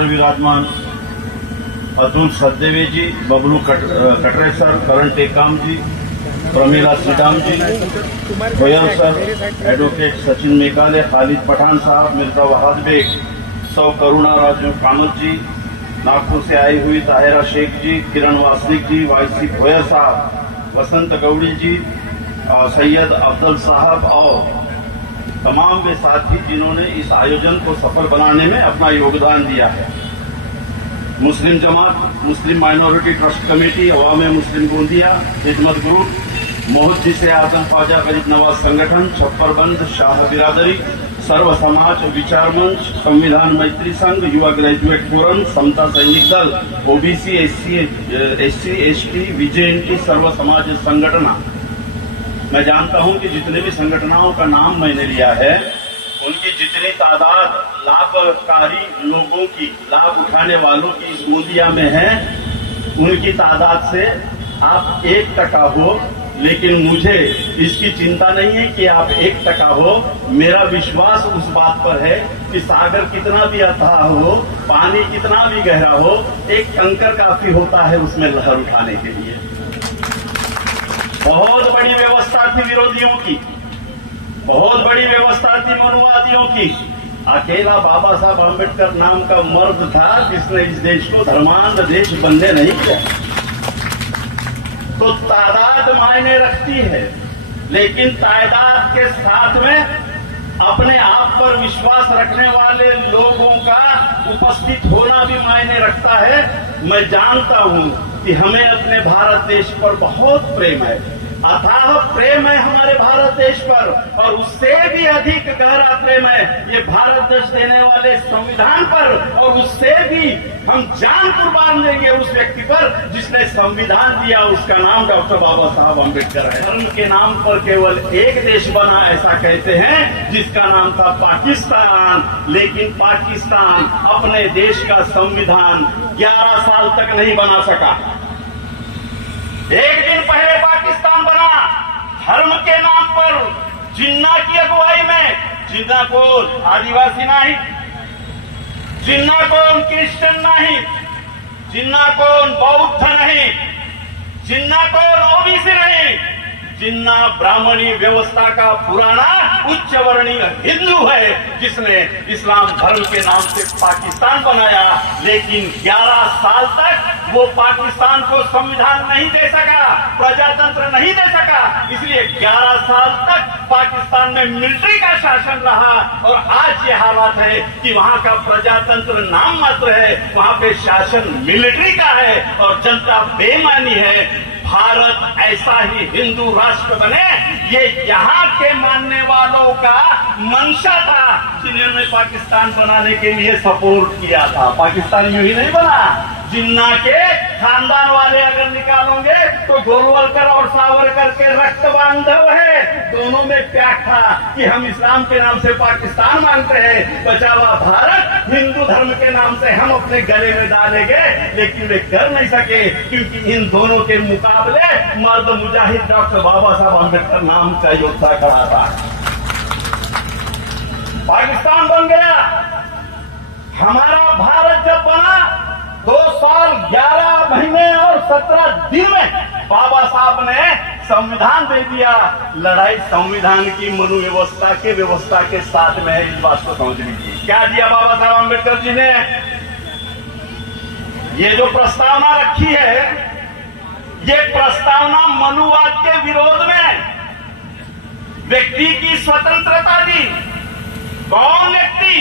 पर विराजमान Atul सचदेवे ji, Bablu Katre sir, Karan Tekam ji, Pramila Sidam ji, Goyal sir, advocate Sachin Mekale, Khalid Pathan sahab, Mirza वहाद bag, सौ करुणा राजू कामत जी, नागपुर से आई हुई ताहिरा शेख जी, किरण वासनिक जी, वाईसी भोयर साहब, वसंत गौड़ी जी, सैयद अफजल साहब और तमाम वे साथी जिन्होंने इस आयोजन को सफल बनाने में अपना योगदान दिया है। मुस्लिम जमात, मुस्लिम माइनॉरिटी ट्रस्ट कमेटी, अवाम मुस्लिम गोंदिया, खिदमत ग्रुप, मोहद्दी से आजम ख्वाजा गरीब नवाज संगठन, छप्परबंद शाह बिरादरी, सर्व समाज विचार मंच, संविधान मैत्री संघ, युवा ग्रेजुएट फोरम, समता सैनिक दल, ओबीसी एससी एसटी, विजेएनटी, सर्व समाज संगठना। मैं जानता हूं कि जितने भी संगठनों का नाम मैंने लिया है उनकी जितनी तादाद लाभकारी लोगों की, लाभ उठाने वालों की इस गोंदिया में है, उनकी तादाद से आप 1% हो। लेकिन मुझे इसकी चिंता नहीं है कि आप 1% हो। मेरा विश्वास उस बात पर है कि सागर कितना भी अथाह हो, पानी कितना भी गहरा हो, एक कंकर काफी होता है उसमें लहर उठाने के लिए। बहुत बड़ी व्यवस्था थी विरोधियों की, बहुत बड़ी व्यवस्था थी मनुवादियों की। अकेला बाबा साहब आम्बेडकर नाम का मर्द था जिसने इस देश को धर्मांध देश बनने नहीं दिया। तो तादाद मायने रखती है, लेकिन तादाद के साथ में अपने आप पर विश्वास रखने वाले लोगों का उपस्थित होना भी मायने रखता है। मैं जानता हूं कि हमें अपने भारत देश पर बहुत प्रेम है, अथाह प्रेम है हमारे भारत देश पर, और उससे भी अधिक गहरा प्रेम है ये भारत देश देने वाले संविधान पर, और उससे भी हम जान कुर्बान देंगे उस व्यक्ति पर जिसने संविधान दिया। उसका नाम डॉक्टर बाबा साहब आम्बेडकर है। धर्म के नाम पर केवल एक देश बना ऐसा कहते हैं जिसका नाम था पाकिस्तान, लेकिन पाकिस्तान अपने देश का संविधान 11 साल तक नहीं बना सका। एक दिन पहले पाकिस्तान बना धर्म के नाम पर, जिन्ना की अगुवाई में। जिन्ना कौन? आदिवासी नहीं, जिन्ना कौन क्रिश्चियन नहीं, जिन्ना कौन बौद्ध नहीं, जिन्ना कौन ओबीसी नहीं, जिन्ना ब्राह्मणी व्यवस्था का पुराना उच्च वर्णीय हिंदू है जिसने इस्लाम धर्म के नाम से पाकिस्तान बनाया। लेकिन 11 साल तक वो पाकिस्तान को संविधान नहीं दे सका, प्रजातंत्र नहीं दे सका। इसलिए 11 साल तक पाकिस्तान में मिलिट्री का शासन रहा, और आज ये हालात है कि वहां का प्रजातंत्र नाम मात्र है, वहां पे शासन मिलिट्री का है और जनता बेईमानी है। भारत ऐसा ही हिंदू राष्ट्र बने, ये यहाँ के मानने वालों का मंशा था जिन्होंने पाकिस्तान बनाने के लिए सपोर्ट किया था। पाकिस्तान यूं ही नहीं बना। जिन्ना के खानदान वाले अगर निकालोगे तो गोलवलकर और सावरकर के रक्त बांधव है। दोनों में प्यार था कि हम इस्लाम के नाम से पाकिस्तान मांगते हैं, बचा हुआ भारत हिंदू धर्म के नाम से हम अपने गले में डालेंगे। लेकिन वे कर नहीं सके क्योंकि इन दोनों के मुकाबले मर्द मुजाहिद डॉक्टर बाबा साहब आम्बेडकर नाम का योद्धा खड़ा था। पाकिस्तान बन गया। हमारा भारत जब बना 2 साल 11 महीने और 17 दिन में बाबा साहब ने संविधान दे दिया। लड़ाई संविधान की मनु व्यवस्था के साथ में है, इस बात को समझ लीजिए। क्या दिया बाबा साहब आम्बेडकर जी ने? ये जो प्रस्तावना रखी है, ये प्रस्तावना मनुवाद के विरोध में, व्यक्ति की स्वतंत्रता दी। कौन व्यक्ति?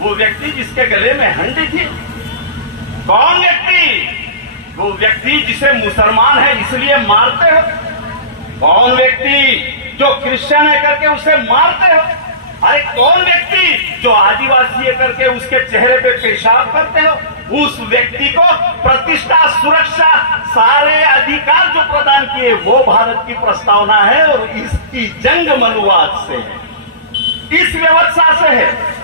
वो व्यक्ति जिसके गले में हंडी थी। कौन व्यक्ति? वो व्यक्ति जिसे मुसलमान है इसलिए मारते हो। कौन व्यक्ति जो क्रिश्चियन है करके उसे मारते हो। अरे कौन व्यक्ति जो आदिवासी है करके उसके चेहरे पे पेशाब करते हो। उस व्यक्ति को प्रतिष्ठा, सुरक्षा, सारे अधिकार जो प्रदान किए वो भारत की प्रस्तावना है, और इसकी जंग मनुवाद से है, इस व्यवस्था से है।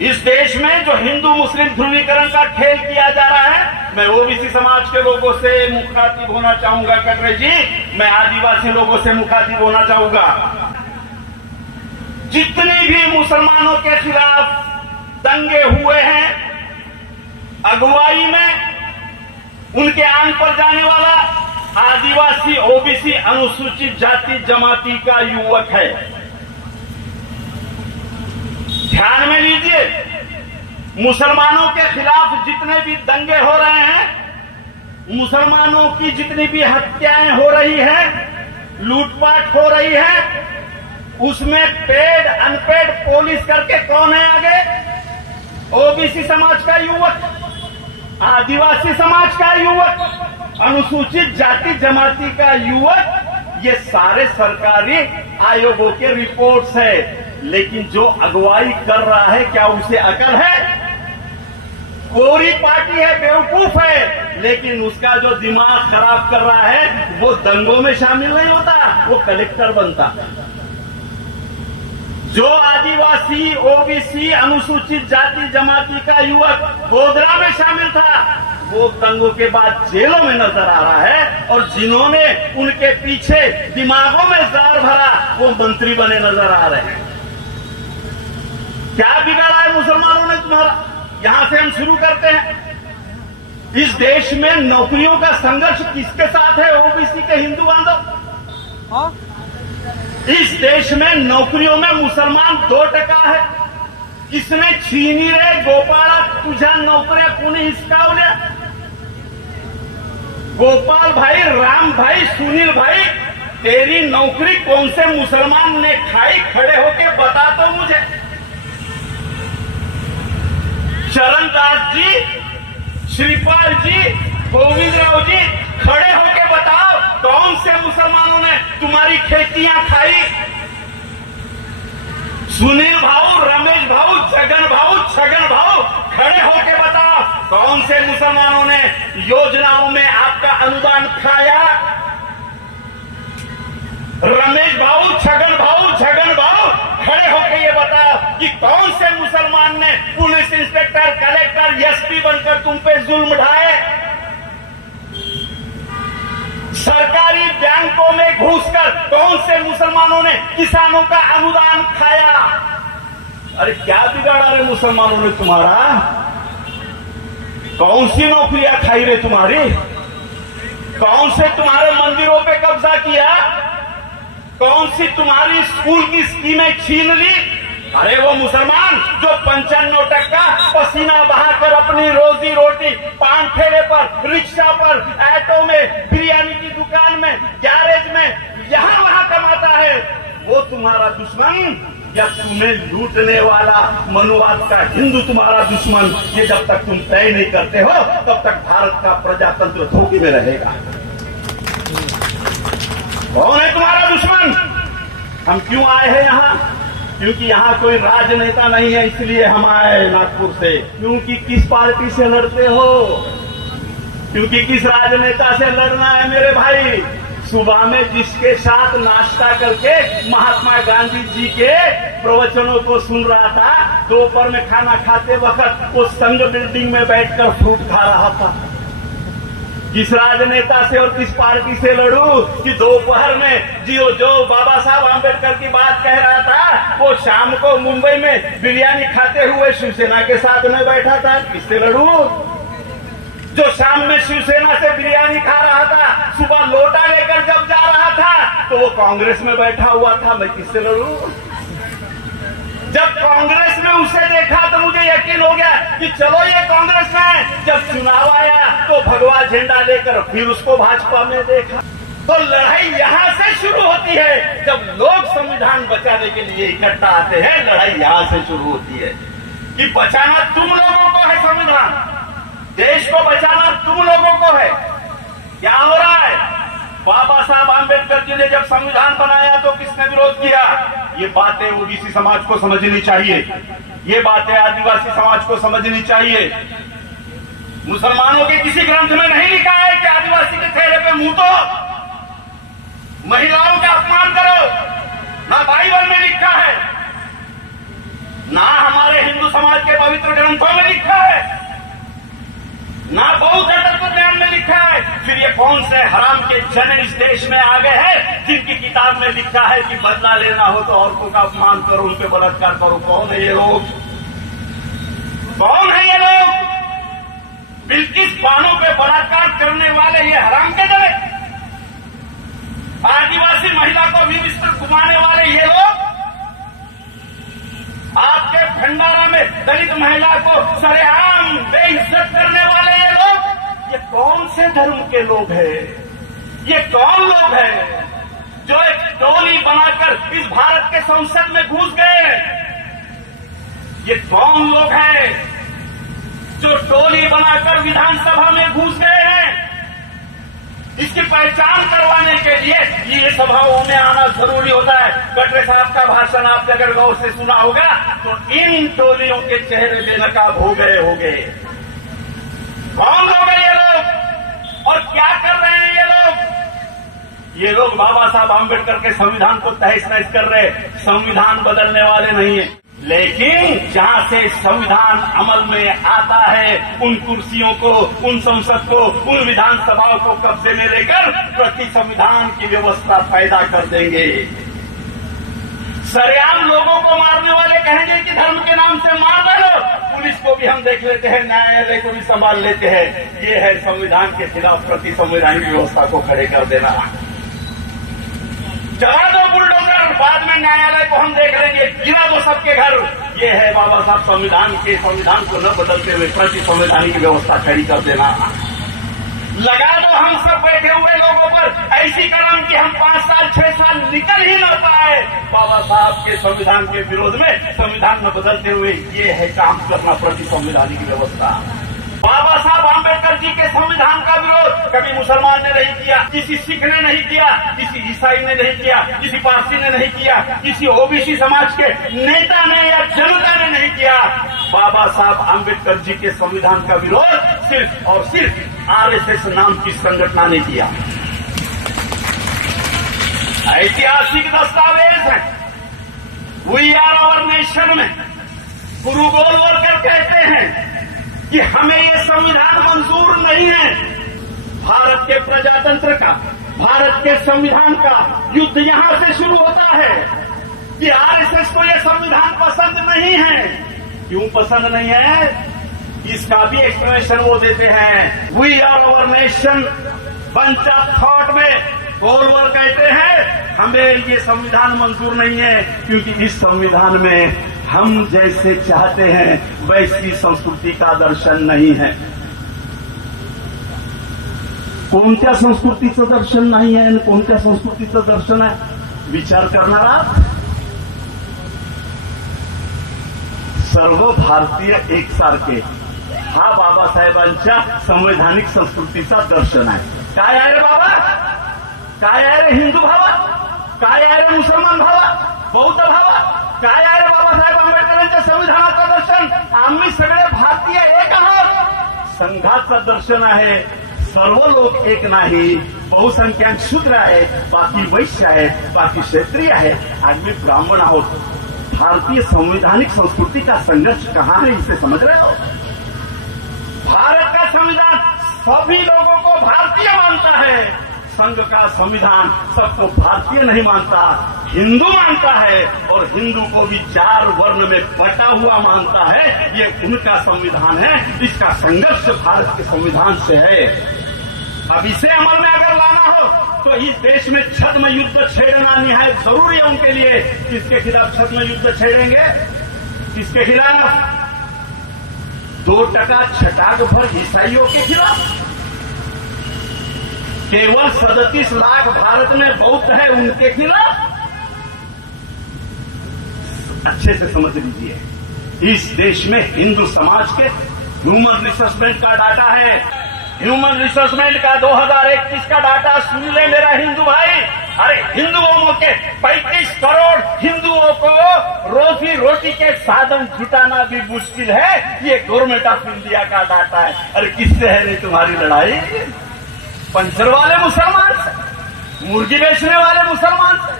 इस देश में जो हिंदू मुस्लिम ध्रुवीकरण का खेल किया जा रहा है, मैं ओबीसी समाज के लोगों से मुखातिब होना चाहूंगा कटरे जी, मैं आदिवासी लोगों से मुखातिब होना चाहूंगा। जितने भी मुसलमानों के खिलाफ दंगे हुए हैं, अगुवाई में उनके आंग पर जाने वाला आदिवासी, ओबीसी, अनुसूचित जाति जमाती का युवक है। ध्यान में लीजिए, मुसलमानों के खिलाफ जितने भी दंगे हो रहे हैं, मुसलमानों की जितनी भी हत्याएं हो रही हैं, लूटपाट हो रही है, उसमें पेड अनपेड पुलिस करके कौन है आगे? ओबीसी समाज का युवक, आदिवासी समाज का युवक, अनुसूचित जाति जमाती का युवक। ये सारे सरकारी आयोगों के रिपोर्ट्स है। लेकिन जो अगुवाई कर रहा है, क्या उसे अकल है? कोरी पार्टी है, बेवकूफ है, लेकिन उसका जो दिमाग खराब कर रहा है वो दंगों में शामिल नहीं होता, वो कलेक्टर बनता। जो आदिवासी, ओबीसी, अनुसूचित जाति जमाती का युवक गोधरा में शामिल था, वो दंगों के बाद जेलों में नजर आ रहा है, और जिन्होंने उनके पीछे दिमागों में जार भरा वो मंत्री बने नजर आ रहे हैं। क्या बिगाड़ा है मुसलमानों ने तुम्हारा? यहां से हम शुरू करते हैं। इस देश में नौकरियों का संघर्ष किसके साथ है? ओबीसी के हिंदू बांधव। इस देश में नौकरियों में मुसलमान 2% है। किसने छीनी रे गोपाला तुझा नौकऱ्या कोणी हिसकावल्या? गोपाल भाई, राम भाई, सुनील भाई, तेरी नौकरी कौन से मुसलमान ने खाई? खड़े होके बता तो मुझे। चरणदास जी, श्रीपाल जी, गोविंदराव जी, खड़े होके बताओ कौन से मुसलमानों ने तुम्हारी खेतियां खाई? सुनील भाऊ, रमेश भाऊ, जगन भाऊ, छगन भाऊ, खड़े होके बताओ कौन से मुसलमानों ने योजनाओं में आपका अनुदान खाया? रमेश भाऊ, छगन भाऊ, झगन भाऊ, खड़े होकर ये बताओ कि कौन से मुसलमान ने पुलिस इंस्पेक्टर, कलेक्टर, एसपी बनकर तुम पे जुल्म ढाए? सरकारी बैंकों में घुसकर कौन से मुसलमानों ने किसानों का अनुदान खाया? अरे क्या बिगाड़ा रे मुसलमानों ने तुम्हारा? कौन सी नौकरियां खाई रे तुम्हारी? कौन से तुम्हारे मंदिरों पे कब्जा किया? कौन सी तुम्हारी स्कूल की स्कीमें छीन ली? अरे वो मुसलमान जो 95% पसीना बहाकर अपनी रोजी रोटी पान ठेले पर, रिक्शा पर, ऑटो में, बिरयानी की दुकान में, गैरेज में, यहां वहां कमाता है, वो तुम्हारा दुश्मन? या तुम्हें लूटने वाला मनुवाद का हिंदू तुम्हारा दुश्मन? ये जब तक तुम तय नहीं करते हो तब तक भारत का प्रजातंत्र धोखे में रहेगा। कौन है तुम्हारा दुश्मन? हम क्यों आए हैं यहाँ? क्योंकि यहाँ कोई राजनेता नहीं है, इसलिए हम आए नागपुर से। क्योंकि किस पार्टी से लड़ते हो? क्योंकि किस राजनेता से लड़ना है मेरे भाई? सुबह में जिसके साथ नाश्ता करके महात्मा गांधी जी के प्रवचनों को सुन रहा था, दोपहर में खाना खाते वक्त वो संघ बिल्डिंग में बैठकर फ्रूट खा रहा था। किस राजनेता से और किस पार्टी से लड़ूं कि दोपहर में जो बाबा साहब आंबेडकर की बात कह रहा था, वो शाम को मुंबई में बिरयानी खाते हुए शिवसेना के साथ में बैठा था? किससे लड़ूं? जो शाम में शिवसेना से बिरयानी खा रहा था, सुबह लोटा लेकर जब जा रहा था तो वो कांग्रेस में बैठा हुआ था, मैं किससे लड़ूं? जब कांग्रेस में उसे देखा तो मुझे यकीन हो गया कि चलो ये कांग्रेस में। जब चुनाव आया तो भगवा झंडा लेकर फिर उसको भाजपा में देखा। तो लड़ाई यहां से शुरू होती है। जब लोग संविधान बचाने के लिए इकट्ठा आते हैं, लड़ाई यहां से शुरू होती है कि बचाना तुम लोगों को है, संविधान, देश को बचाना तुम लोगों को है। क्या हो रहा है? बाबा साहब आंबेडकर जी ने जब संविधान बनाया तो किसने विरोध किया? ये बातें ओबीसी समाज को समझनी चाहिए, ये बातें आदिवासी समाज को समझनी चाहिए। मुसलमानों के किसी ग्रंथ में नहीं लिखा है कि आदिवासी के चेहरे पे मुंह तो, महिलाओं का अपमान करो, ना बाइबल में लिखा है, ना हमारे हिंदू समाज के पवित्र ग्रंथों में लिखा है, ना बौद्ध तत्व ज्ञान में लिखा है। फिर ये कौन से हराम के जन इस देश में आ गए हैं जिनकी किताब में लिखा है कि बदला लेना हो तो औरतों का अपमान करो, उन पे बलात्कार करो? कौन है ये लोग? कौन है ये लोग? बिल्किस बानो पे बलात्कार करने वाले ये हराम के दले, आदिवासी महिला को भी बिस्तर घुमाने वाले ये लोग, आपके भंडारा में दलित महिला को सरेआम बेइज्जत करने वाले ये लोग, ये कौन से धर्म के लोग हैं? ये कौन लोग हैं जो एक टोली बनाकर इस भारत के संसद में घुस गए? ये कौन लोग हैं जो टोली बनाकर विधानसभा में घुस गए हैं? इसकी पहचान करवाने के लिए ये सभाओं में आना जरूरी होता है। कटरे साहब का भाषण आपने अगर गौर से सुना होगा तो इन टोलियों के चेहरे बेनकाब हो गए होंगे। कौन लोग हैं ये लोग और क्या कर रहे हैं ये लोग? ये लोग बाबा साहब आम्बेडकर के संविधान को तहस नहस कर रहे, संविधान बदलने वाले नहीं है। लेकिन जहां से संविधान अमल में आता है, उन कुर्सियों को, उन संसद को, उन विधानसभाओं को कब्जे में लेकर प्रति संविधान की व्यवस्था पैदा कर देंगे। सरेआम लोगों को मारने वाले कहेंगे कि धर्म के नाम से मार डालो, पुलिस को भी हम देख लेते हैं, न्यायालय को भी संभाल लेते हैं। ये है संविधान के खिलाफ प्रति संवैधानिक व्यवस्था को खड़े कर देना। चला दो बुलडोजर, बाद में न्यायालय को हम देख लेंगे, गिरा दो सबके घर। ये है बाबा साहब संविधान को न बदलते हुए प्रति संवैधानिक व्यवस्था खड़ी कर देना। लगा दो हम सब बैठे हुए लोगों पर ऐसी कलम कि हम 5 साल 6 साल निकल ही न पाए बाबा साहब के संविधान के विरोध में, संविधान न बदलते हुए। ये है काम करना प्रति संवैधानिक व्यवस्था। बाबा साहब आम्बेडकर जी के संविधान का विरोध कभी मुसलमान ने नहीं किया, किसी सिख ने नहीं किया, किसी ईसाई ने नहीं किया, किसी पारसी ने नहीं किया, किसी ओबीसी समाज के नेता ने या जनता ने नहीं किया। बाबा साहब आम्बेडकर जी के संविधान का विरोध सिर्फ और सिर्फ आरएसएस नाम की संगठन ने किया। ऐतिहासिक दस्तावेज है। वी आर आवर नेशन में गुरु गोलवलकर कहते हैं कि हमें ये संविधान मंजूर नहीं है। भारत के प्रजातंत्र का, भारत के संविधान का युद्ध यहां से शुरू होता है कि आरएसएस को ये संविधान पसंद नहीं है। क्यों पसंद नहीं है? इसका भी एक्सप्लेनेशन वो देते हैं। We are our nation bunch of thought में गोलवलकर कहते हैं हमें ये संविधान मंजूर नहीं है क्योंकि इस संविधान में हम जैसे चाहते हैं वैसी संस्कृति का दर्शन नहीं है। कोणत्या संस्कृतीचं दर्शन नाही आहे आणि कोणत्या संस्कृतीचं दर्शन आहे विचार करणारा सर्व भारतीय एकसारखे हा बाबासाहेबांच्या संवैधानिक संस्कृतीचा दर्शन आहे। काय आहे रे बाबा? काय आहे रे हिंदू भावा? काय आहे रे मुसलमान भावा? बौद्ध भावा? काय आहे रे बाबासाहेब आंबेडकरांच्या संविधानाचं दर्शन? आम्ही सगळे भारतीय एक आहोत। संघाचं दर्शन आहे सर्व लोक एक नाही, बहुसंख्याक शूद्र आहे, बाकी वैश्य आहे, बाकी क्षत्रिय आहे, आम्ही ब्राह्मण आहोत। भारतीय संवैधानिक संस्कृति का संघर्ष कहाँ है, इसे समझ रहे हो? भारत का संविधान सभी लोगों को भारतीय मानता है, संघ का संविधान सबको भारतीय नहीं मानता, हिंदू मानता है और हिंदू को भी 4 वर्ण में बटा हुआ मानता है। ये उनका संविधान है, इसका संघर्ष भारत के संविधान से है। अब इसे अमल में अगर लाना हो तो इस देश में छद्म युद्ध छेड़ना निहायत जरूरी है उनके लिए। किसके खिलाफ छद्म युद्ध छेड़ेंगे? किसके खिलाफ? 2% छटाक भर ईसाइयों के खिलाफ। केवल 37 लाख भारत में बौद्ध है, उनके खिलाफ। अच्छे से समझ लीजिए, इस देश में हिंदू समाज के ह्यूमन रिसोर्समेंट का डाटा है। ह्यूमन रिसोर्समेंट का 2021 का डाटा सुन ले मेरा हिंदू भाई। अरे हिंदुओं के 35 करोड़ हिंदुओं को रोजी रोटी के साधन जुटाना भी मुश्किल है, ये गवर्नमेंट ऑफ इंडिया का डाटा है। अरे किससे है नहीं तुम्हारी लड़ाई? पंचर वाले मुसलमान से, मुर्गी बेचने वाले मुसलमान से,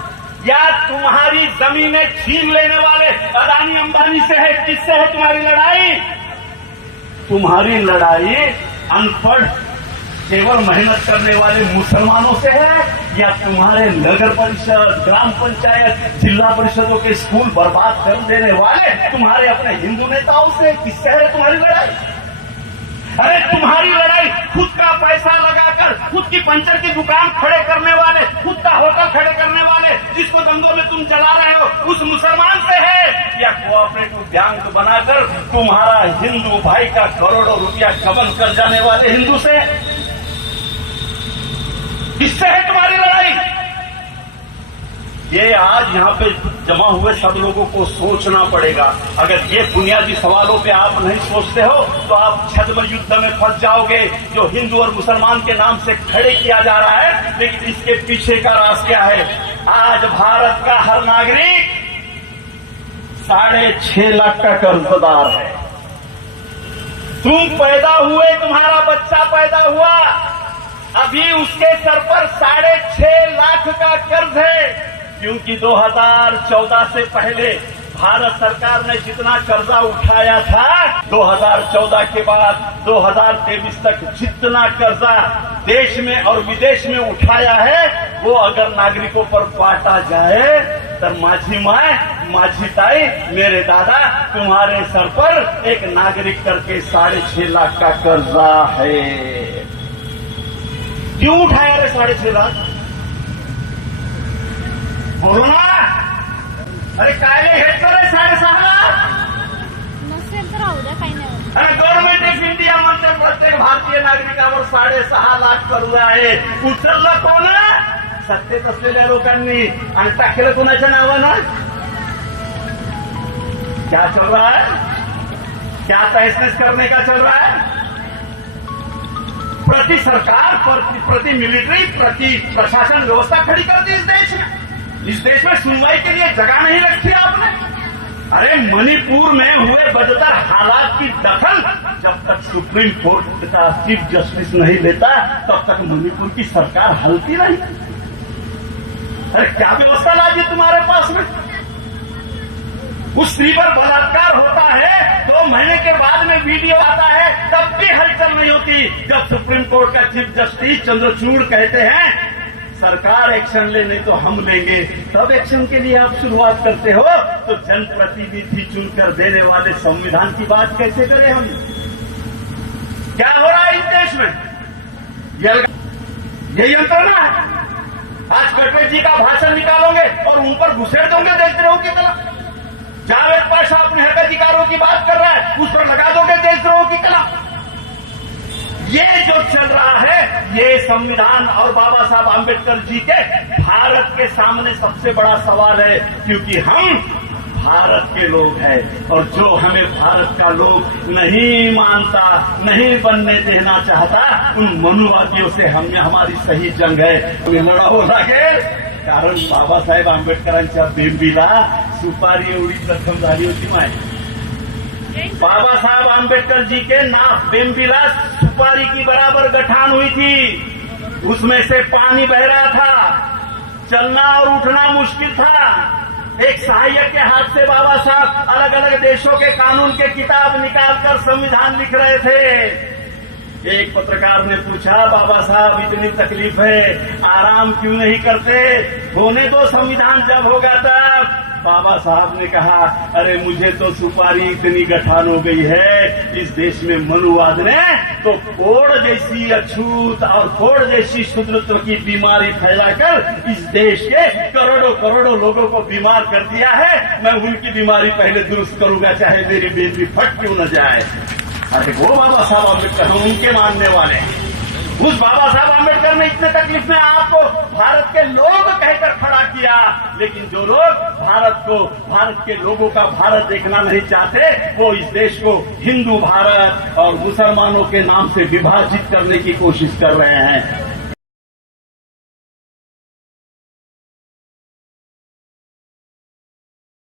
या तुम्हारी जमीनें छीन लेने वाले अदानी अंबानी से है? किससे है तुम्हारी लड़ाई? तुम्हारी लड़ाई अनपढ़ केवल मेहनत करने वाले मुसलमानों से है, या तुम्हारे नगर परिषद, ग्राम पंचायत, जिला परिषदों के स्कूल बर्बाद कर देने वाले तुम्हारे अपने हिंदू नेताओं से? किससे है तुम्हारी लड़ाई? अरे तुम्हारी लड़ाई खुद का पैसा लगाकर खुद की पंचर की दुकान खड़े करने वाले, खुद का होटल खड़े करने वाले, जिसको दंगों में तुम चला रहे हो, उस मुसलमान से है, या कोऑपरेटिव बैंक बनाकर तुम्हारा हिंदू भाई का करोड़ों रुपया गबन कर जाने वाले हिंदू से? किससे है तुम्हारी लड़ाई? ये आज यहाँ पे जमा हुए सब लोगों को सोचना पड़ेगा। अगर ये बुनियादी सवालों पे आप नहीं सोचते हो तो आप छद्म युद्ध में फंस जाओगे, जो हिंदू और मुसलमान के नाम से खड़े किया जा रहा है। लेकिन इसके पीछे का राज क्या है? आज भारत का हर नागरिक 6.5 लाख का कर्जदार है। तुम पैदा हुए, तुम्हारा बच्चा पैदा हुआ, अभी उसके सर पर 6.5 लाख का कर्ज है, क्योंकि 2014 से पहले भारत सरकार ने जितना कर्जा उठाया था, 2014 के बाद 2023 तक जितना कर्जा देश में और विदेश में उठाया है, वो अगर नागरिकों पर बांटा जाए तो माझी माए, माझी ताई, मेरे दादा, तुम्हारे सर पर एक नागरिक करके 6.5 लाख का कर्जा है। क्यों उठाया रे 6.5 लाख? बोलो ना। अरे काय घेतलं रे 6.5 लाख? नसेल तर राहू द्या, काही नाही होत. अरे गव्हर्नमेंट ऑफ इंडिया म्हणते प्रत्येक भारतीय नागरिकावर 6.5 लाख कर्ज आहे. उचललं कोण? सत्तेत असलेल्या लोकांनी. आणि टाकलं कोणाच्या नावानं? क्या चल रहा है? क्या तहस करने का चल रहा है? प्रति सरकार, प्रति मिलिट्री, प्रति प्रशासन व्यवस्था खड़ी कर दी इस देश में। इस देश में सुनवाई के लिए जगह नहीं रखी आपने। अरे मणिपुर में हुए बदतर हालात की दखल जब तक सुप्रीम कोर्ट का चीफ जस्टिस नहीं लेता, तब तक मणिपुर की सरकार हलती नहीं। अरे क्या व्यवस्था लागी तुम्हारे पास में? उस स्त्री पर बलात्कार होता है, 2 महीने के बाद में वीडियो आता है, तब भी हलचल नहीं होती। जब सुप्रीम कोर्ट का चीफ जस्टिस चंद्रचूड़ कहते हैं सरकार एक्शन ले, नहीं तो हम लेंगे, तब एक्शन के लिए आप शुरुआत करते हो। तो जनप्रतिनिधि चुनकर देने वाले संविधान की बात कैसे करें हम? क्या हो रहा है इस देश में? ये यंत्रणा है। आज गडकरी जी का भाषण निकालोगे और उन पर घुसेड़ दोगे देशद्रोह की तरह। जावेद पाशा अपने हक अधिकारों की बात कर रहा है, उस पर लगा दोगे देशद्रोह की कलम। ये जो चल रहा है, ये संविधान और बाबा साहब आम्बेडकर जी के भारत के सामने सबसे बड़ा सवाल है, क्योंकि हम भारत के लोग हैं और जो हमें भारत का लोग नहीं मानता, नहीं बनने देना चाहता, उन मनुवादियों से हमारी सही जंग है। तुम्हें लढावं लागेल, कारण बाबासाहेब आंबेडकरांच्या बेंबीला सुपारी एवढी जखम झाली होती माहिती। बाबासाहेब आंबेडकर जी के नाक बेंबीला सुपारी की बराबर गठान हुई थी, उसमें से पानी बह रहा था, चलना और उठना मुश्किल था। एक सहायक के हाथ से बाबा साहब अलग अलग देशों के कानून के किताब निकालकर संविधान लिख रहे थे। एक पत्रकार ने पूछा, बाबा साहब इतनी तकलीफ है, आराम क्यों नहीं करते? होने दो संविधान, जब होगा तब। बाबा साहब ने कहा, अरे मुझे तो सुपारी इतनी गठान हो गई है इस देश में मनुवाद ने तो कोड़ जैसी अछूत और कोड़ जैसी शूद्रत्व की बीमारी फैलाकर इस देश के करोड़ों करोड़ों लोगों को बीमार कर दिया है। मैं उनकी बीमारी पहले दुरुस्त करूंगा, चाहे मेरी बेटी फट क्यों न जाए। अरे वो बाबा साहब आम्बेडकर, हम उनके मानने वाले हैं। उस बाबा साहब आम्बेडकर ने इतने तकलीफ में आपको भारत के लोग कहकर खड़ा किया, लेकिन जो लोग भारत के लोगों का भारत देखना नहीं चाहते, वो इस देश को हिंदू भारत और मुसलमानों के नाम से विभाजित करने की कोशिश कर रहे हैं।